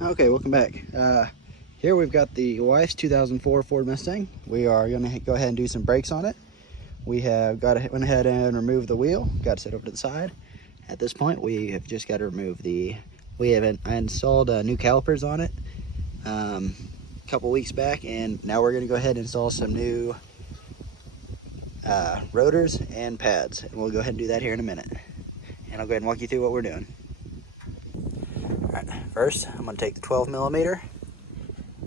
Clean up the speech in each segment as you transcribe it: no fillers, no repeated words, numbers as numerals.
Okay, welcome back. Here we've got the wife's 2004 Ford Mustang. We are going to go ahead and do some brakes on it. We have went ahead and removed the wheel, got it set over to the side. At this point, we have just got to remove we have installed new calipers on it a couple weeks back, and now we're going to go ahead and install some new rotors and pads. And we'll go ahead and do that here in a minute. And I'll go ahead and walk you through what we're doing. All right, first I'm going to take the 12 millimeter,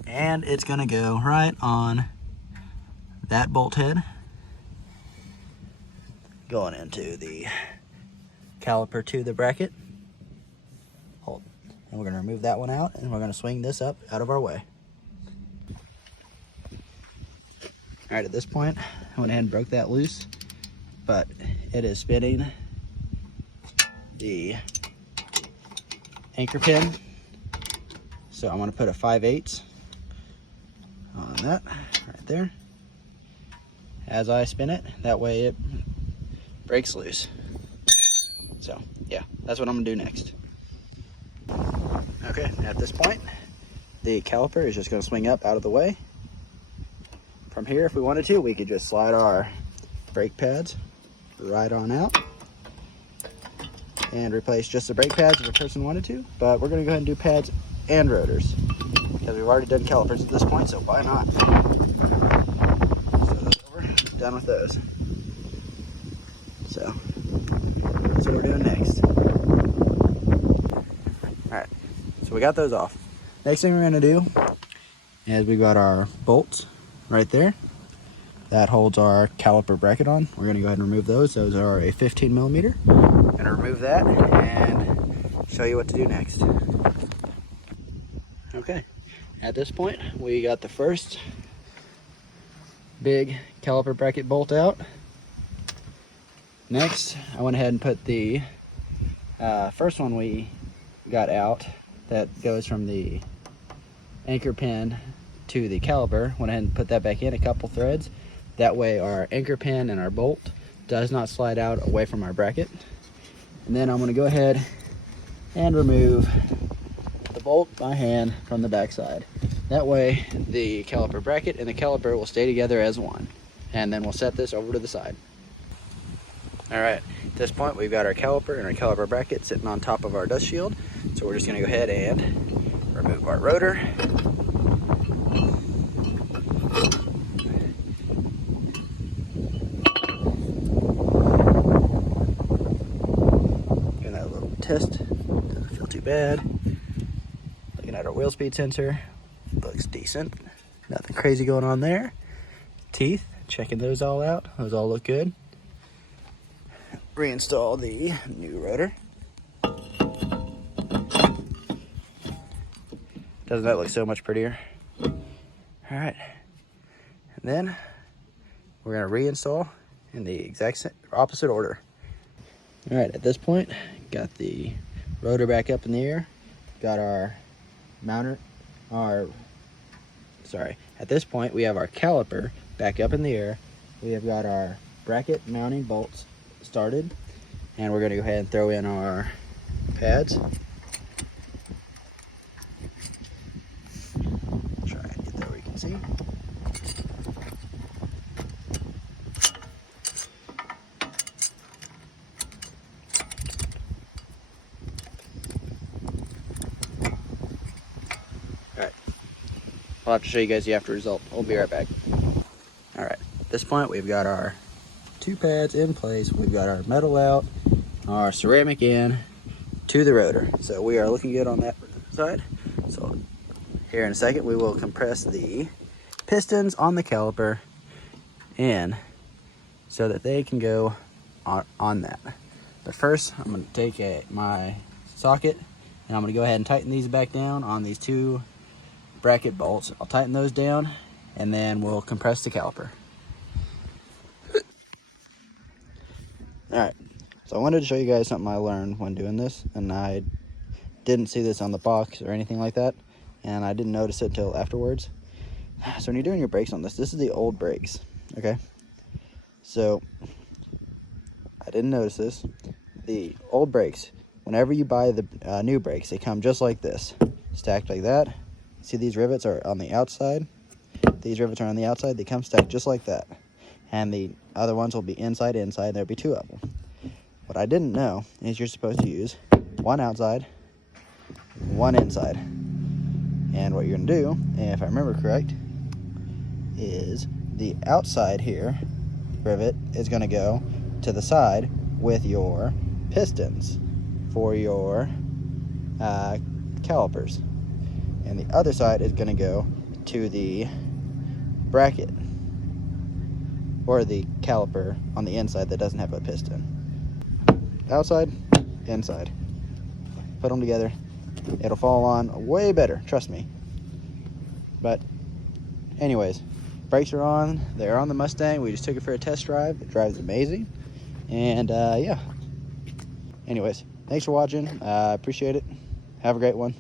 and it's going to go right on that bolt head, going into the caliper to the bracket. Hold. And we're going to remove that one out, and we're going to swing this up out of our way. All right, at this point, I went ahead and broke that loose, but it is spinning the anchor pin. So I'm going to put a 5/8 on that right there as I spin it. That way it breaks loose. So yeah, that's what I'm gonna do next. Okay, at this point, the caliper is just gonna swing up out of the way. From here, if we wanted to, we could just slide our brake pads right on out and replace just the brake pads if a person wanted to, but we're gonna go ahead and do pads and rotors because we've already done calipers at this point, so why not? So those over, done with those. So that's what we're doing next. All right, so we got those off. Next thing we're gonna do is we got our bolts right there that holds our caliper bracket on. We're gonna go ahead and remove those. Those are a 15 millimeter. I'm gonna remove that and show you what to do next. Okay, at this point, we got the first big caliper bracket bolt out. Next, I went ahead and put the first one we got out that goes from the anchor pin to the caliper. Went ahead and put that back in, a couple threads. That way our anchor pin and our bolt does not slide out away from our bracket. And then I'm gonna go ahead and remove the bolt by hand from the back side. That way the caliper bracket and the caliper will stay together as one. And then we'll set this over to the side. All right, at this point we've got our caliper and our caliper bracket sitting on top of our dust shield. So we're just gonna go ahead and remove our rotor. Giving that a little test, doesn't feel too bad. Looking at our wheel speed sensor, looks decent. Nothing crazy going on there. Teeth, checking those all out, those all look good. Reinstall the new rotor. Doesn't that look so much prettier? All right, and then we're gonna reinstall in the exact opposite order. All right, at this point, got the rotor back up in the air. Got our at this point we have our caliper back up in the air. We have got our bracket mounting bolts started, and we're going to go ahead and throw in our pads. Try and get that where you can see. All right, I'll have to show you guys the after result. We'll be right back. All right, at this point we've got our two pads in place. We've got our metal out, our ceramic in to the rotor. So we are looking good on that side. So here in a second, we will compress the pistons on the caliper in so that they can go on that. But first, I'm gonna take my socket and I'm gonna go ahead and tighten these back down on these two bracket bolts. I'll tighten those down and then we'll compress the caliper. All right, so I wanted to show you guys something I learned when doing this, and I didn't see this on the box or anything like that, and I didn't notice it until afterwards. So when you're doing your brakes on this is the old brakes, okay? So I didn't notice this. The old brakes, whenever you buy the new brakes, they come just like this. stacked like that. See, these rivets are on the outside. These rivets are on the outside. They come stacked just like that. And the other ones will be inside. There'll be 2 of them. What I didn't know is you're supposed to use 1 outside, 1 inside. And what you're gonna do, if I remember correct, is the outside here rivet is gonna go to the side with your pistons for your calipers. And the other side is gonna go to the bracket or the caliper on the inside that doesn't have a piston. Outside, inside. Put them together. It'll fall on way better, trust me. But anyways, brakes are on. They're on the Mustang. We just took it for a test drive. It drives amazing. And yeah. Anyways, thanks for watching. I appreciate it. Have a great one.